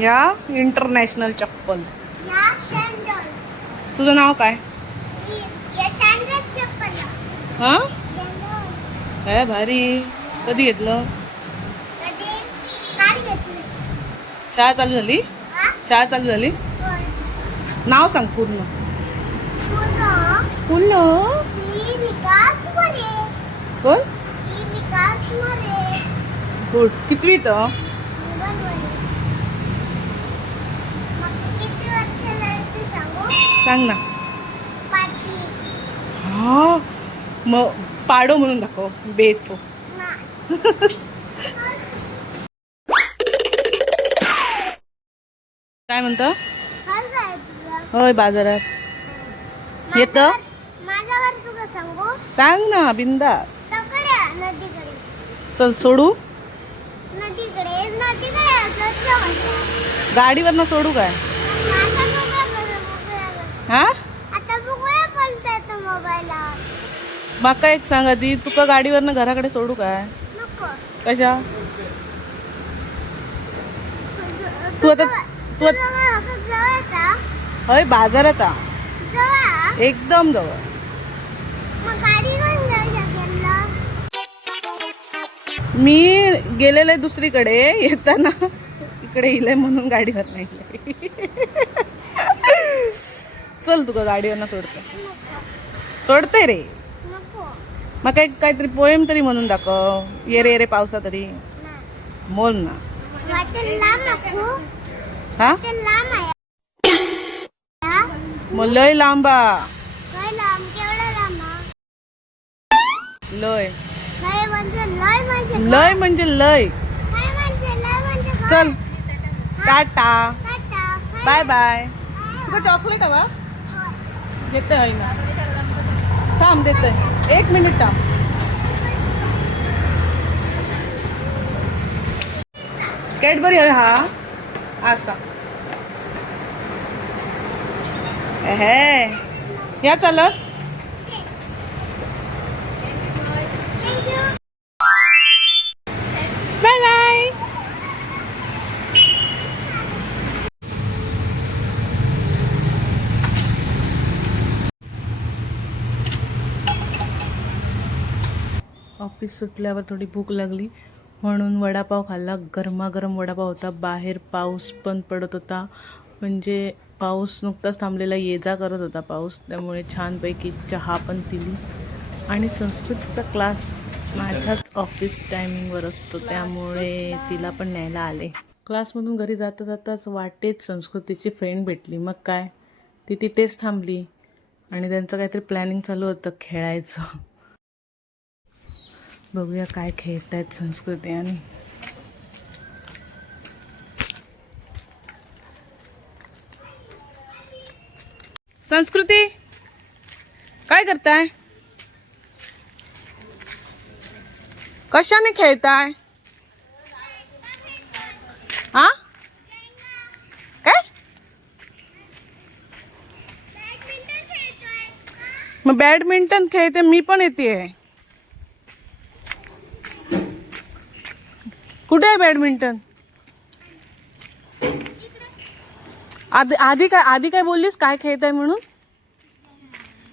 या इंटरनॅशनल चप्पल. तुझं नाव काय? या सँडल चप्पल हा? काय भारी. कधी घेतलं? शाळा चालू झाली? हा? शाळा चालू झाली? नाव सांग पूर्ण. पूर्ण? कोण? गुड. कितवी तर अंगणवाडी मग किती वर्ष झाली ते सांगू ना. हा? मग पाडो म्हणून दाखव बेचो. काय म्हणतं? होय बाजारात. येतं? सांगू? सांग ना बिंदा चल सोडू? ठेवायचं. गाडीवरनं सोडू काय? हा? माका एक सांग आधी तुका गाडीवरनं घराकडे सोडू काय? कशा? तू आता- तू? होय बाजारात? एकदम जवळ? मी गेलेले दुसरीकडे येताना इकडे इलंय म्हणून गाडीवर नाही. चल तुका गाडीवरनं सोडते. सोडते रे. मग काही काहीतरी पोएम तरी म्हणून दाखव. ये रे ये रे पावसा तरी. बोल ना. हा? मग लय लांबा? लय लय. म्हणजे लय म्हणजे म्हणजे म्हणजे? चल. टाटा. Bye bye. तुका चॉकलेट हवा? देते आहे ना थांब देते एक मिनिट थांब. कॅडबरी आहे हा. असा. हे. या चालत. ऑफिस सुटल्यावर थोडी भूक लागली. म्हणून वडापाव खाल्ला. गरमागरम वडापाव होता. बाहेर पाऊस पण पडत होता. म्हणजे पाऊस नुकताच थांबलेला. ये जा करत होता पाऊस. त्यामुळे छानपैकी चहा पण पिली. आणि संस्कृतीचा क्लास माझ्याच ऑफिस टायमिंगवर असतो. त्यामुळे तिला पण न्यायला आले. क्लासमधून घरी जाता जाताच वाटेत संस्कृतीची फ्रेंड भेटली. मग काय? ती तिथेच थांबली. आणि त्यांचं काहीतरी प्लॅनिंग चालू होतं. खेळायचं. बघूया काय खेळत आहेत संस्कृती आणि? संस्कृती, काय करताय? कशाने खेळताय? हा काय? मग बॅडमिंटन खेळते, मी पण येते कुठे आहे बॅडमिंटन? आधी आधी काय आधी काय बोललीस? काय खेळत आहे म्हणून?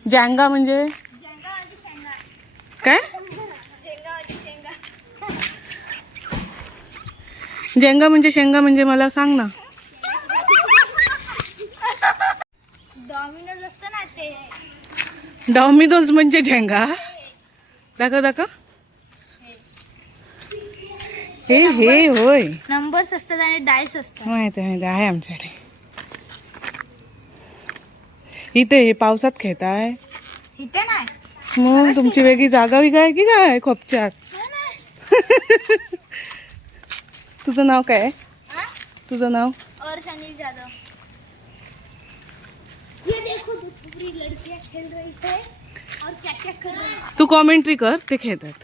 जँगा म्हणजे? काय? जेंगा म्हणजे शेंगा म्हणजे मला सांग ना. डॉमिनोज म्हणजे झेंगा? दाखव दाखव. हे हे होय. नंबर्स असतात आणि डायस असतात. माहिती आहे माहिती आहे आमच्याकडे. इथे हे पावसात खेळताय? इथे नाही. मग तुमची वेगळी जागा वेगळी आहे की काय खोपच्यात? तुझं नाव काय? तुझं नाव? और सनील जाधव. ये देखो दो पूरी लड़कियां खेल रही है और क्या क्या कर रही तू कॉमेंट्री कर ते खेळतात.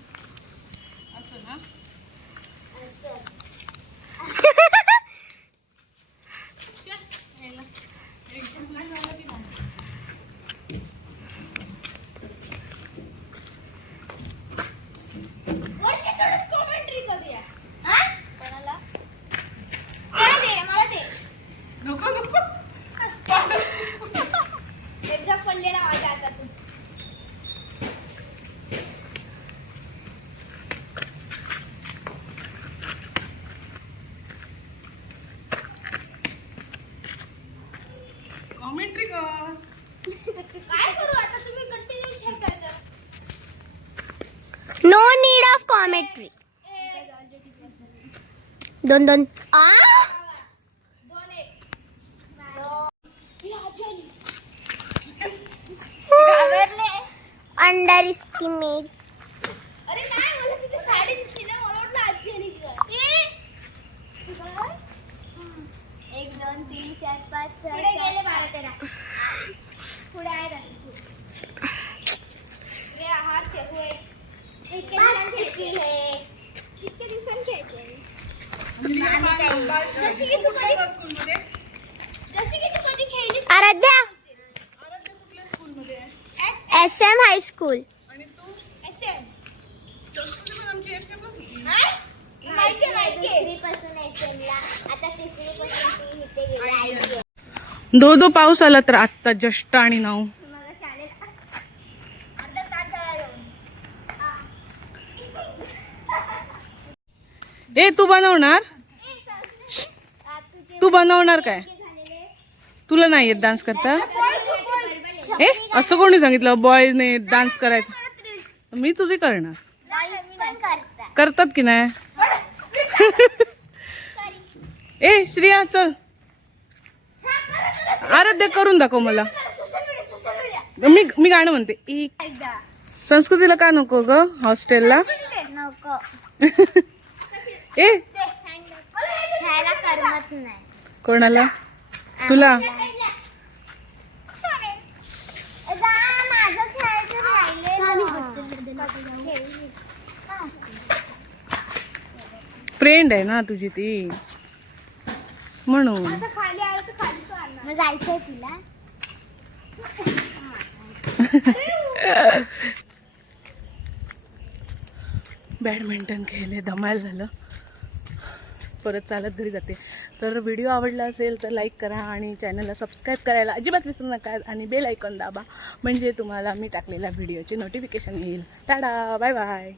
No need of commentary. Don't don't. Ah. Underestimate. जशी की तू कधी स्कूलमध्ये जशी की तू कधी खेळली आराध्या. आराध्या कुठल्या स्कूलमध्ये आहे? S M. हायस्कूल आणि तू? SM. संस्कृती पण आमची एस होती नाही? माहितीये माहितीये. दुसरी पासून एस एम ला आता तिसरी पासून ती इथे गेली IBM. दो दो पाऊस आला तर आत्ता जस्ट आणि नाव मला शाळेत अर्धा तास झाला येऊन ए तू बनवणार? तू बनवणार काय? तुला नाही येत डान्स करता? ए असं कोणी सांगितलं? बॉयने डान्स करायचं. मी तुझी करणार. करतात की नाही? ए श्रिया चल. आराध्य करून दाखव मला. मी मी गाणं म्हणते. एक संस्कृतीला का नको ग? हॉस्टेलला? नको. ए. कोणाला? तुला? फ्रेंड आहे ना तुझी ती. म्हणून. जायचंय तुला. बॅडमिंटन खेळले धमाल झालं. परत चालत घरी जाते. तर व्हिडिओ आवडला असेल तर लाईक करा आणि चॅनलला सबस्क्राईब करायला अजिबात विसरू नका आणि बेल ऐकून दाबा. म्हणजे तुम्हाला मी टाकलेल्या व्हिडिओचे नोटिफिकेशन येईल. टाडा बाय बाय